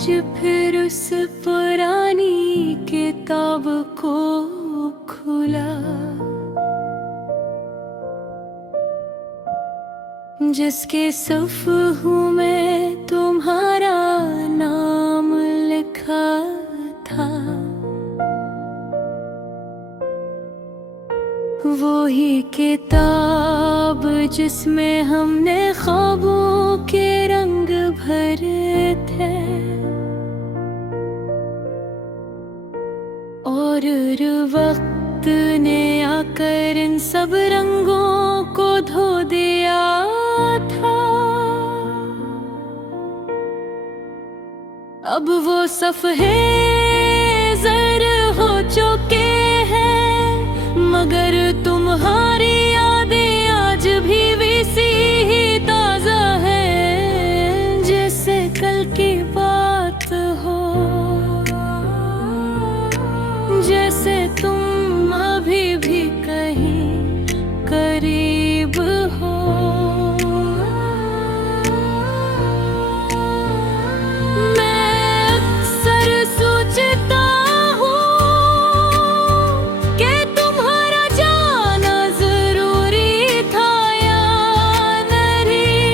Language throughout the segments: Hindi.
आज फिर उस पुरानी किताब को खुला, जिसके सफ़हों में तुम्हारा नाम लिखा था। वो ही किताब जिसमें हमने ख्वाबों के रंग भरे थे, और वक्त ने आकर इन सब रंगों को धो दिया था। अब वो सफ़हे ज़र हो चुके हैं, मगर तुम्हारी यादें आज भी वैसी ही ताज़ा हैं, जैसे कल की बात हो, जैसे तुम अभी भी कहीं करीब हो। मैं अक्सर सोचता हूँ कि तुम्हारा जाना जरूरी था या नहीं।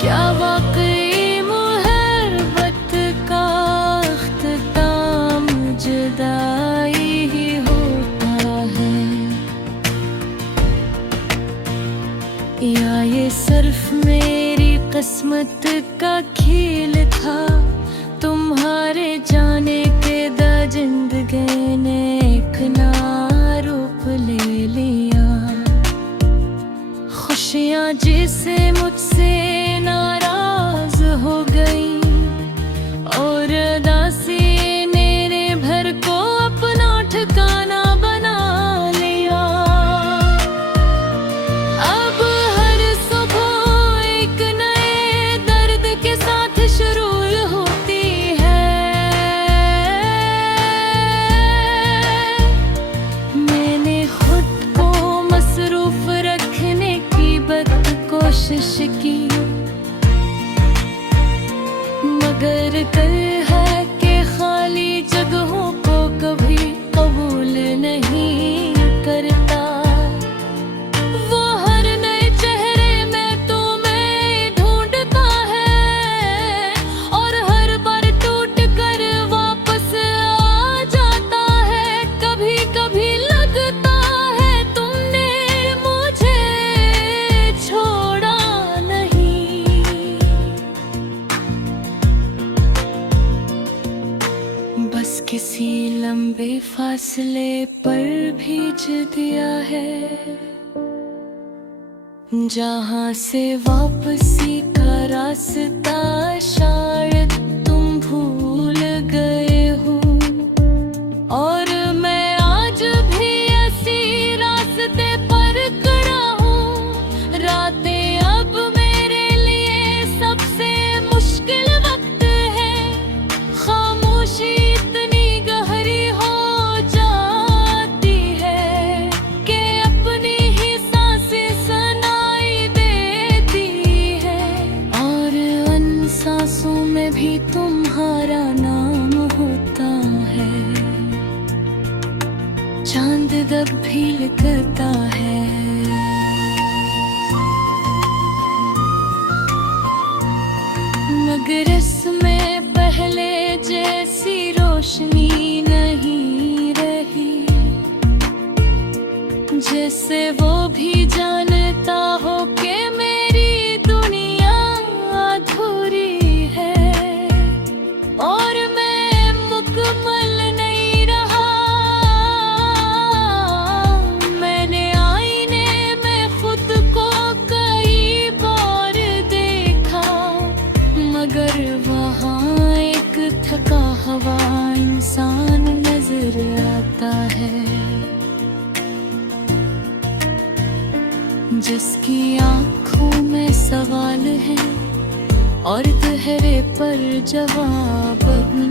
क्या वाकई मोहब्बत का अख्ताम जुदाई ही होता है, या ये सिर्फ मेरी किस्मत का खेल था। तुम्हारे जाने के बाद जिंदगी ने एक नया रूप ले लिया। खुशियाँ जिसे मुझसे नाराज हो गई, और उदासी मेरे घर को अपना ठिकाना बना लिया। अब हर सुबह एक नए दर्द के साथ शुरू होती है। मैंने खुद को मसरूफ रखने की बद कोशिश की, मगर कल है कि खाली जगहों को कभी कबूल नहीं करता। वो हर नए चेहरे में तुम्हें ढूंढता है, और हर बार टूट कर वापस आ जाता है। कभी कभी लगता है तुमने मुझे छोड़ा नहीं। बस किसी लंबे फासले पर भेज दिया है, जहाँ से वापसी का रास्ता शायद तुम भूल गए हो। और मैं आज भी ऐसी रास्ते पर खड़ा हूँ। रातें अब मेरे लिए सबसे मुश्किल वक्त है। खामोशी इतनी गहरी हो जाती है कि अपनी ही सांसें सुनाई देती है, और उन सांसों में भी तुम्हारा नाम होता है। चांद जब भी लिखता है, मगर इसमें पहले जैसी रोशनी नहीं रही। जैसे वो भी जानता हो कि मेरी दुनिया अधूरी है, और मैं मुकम्मल नहीं रहा। मैंने आईने में खुद को कई बार देखा, मगर वहाँ एक थका हुआ इंसान नजर आता है, जिसकी आंखों में सवाल है और चेहरे पर जवाब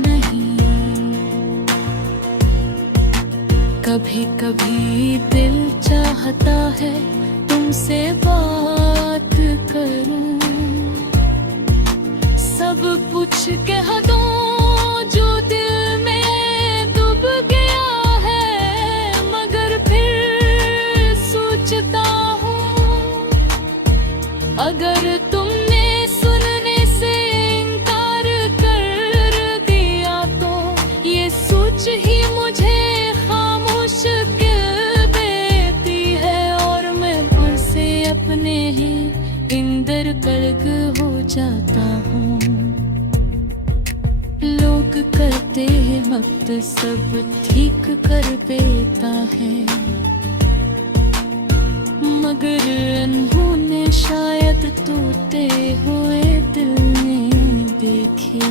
नहीं। कभी कभी दिल चाहता है तुमसे बात करूं, सब पूछ कह दूं जो दिल में डूब गया है, मगर फिर सोचता हूँ अगर तुमने सुनने से इनकार कर दिया तो ये सोच ही मुझे खामोश कर देती है, और मैं फिर से अपने ही इंदर गर्क हो जाता हूँ। लोग कहते हैं वक्त सब ठीक कर देता है, मगर अनहोनी शायद टूटे हुए दिल ने देखे।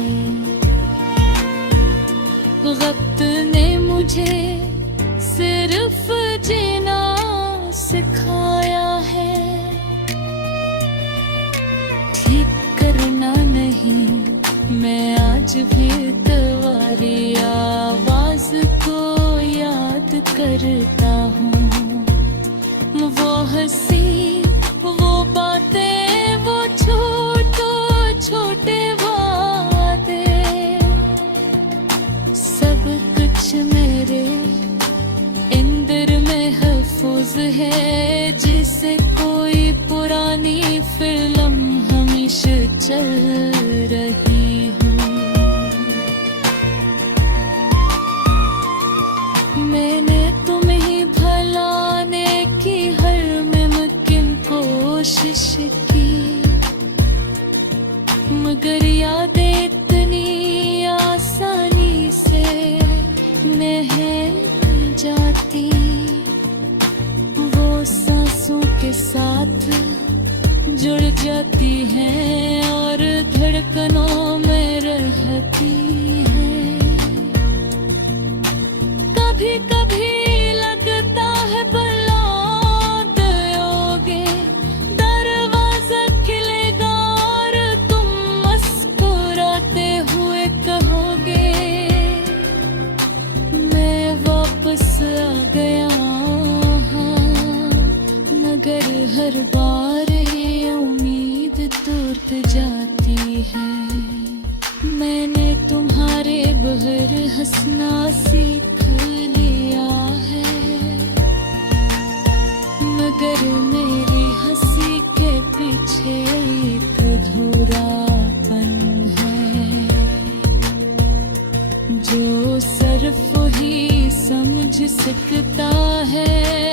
वक्त ने मुझे सिर्फ जीना सिखाया है, ठीक करना नहीं। मैं आज भी तुम्हारी आवाज को याद करता हूँ, वो हंसी, वो बातें, वो छोटे छोटे वादे, सब कुछ मेरे इंदर में महफूज है, जिसे कोई पुरानी फिल्म हमेशा चल रही हूँ। मैंने तुम्हें भुलाने की हर मुमकिन कोशिश की, मगर यादें इतनी आसानी से नहीं जाती। वो सांसों के साथ जुड़ जाती हैं और धड़कनों में रहती हैं। कभी कभी लगता है लौट आओगे, दरवाजा खिलेगा और तुम मुस्कुराते हुए कहोगे मैं वापस आ गया। मगर हर बार ये उम्मीद टूट जाती है। मैंने तुम्हारे बगैर हंसना सीख लिया है, मगर मेरी हंसी के पीछे एक अधूरापन है, जो सिर्फ ही समझ सकता है।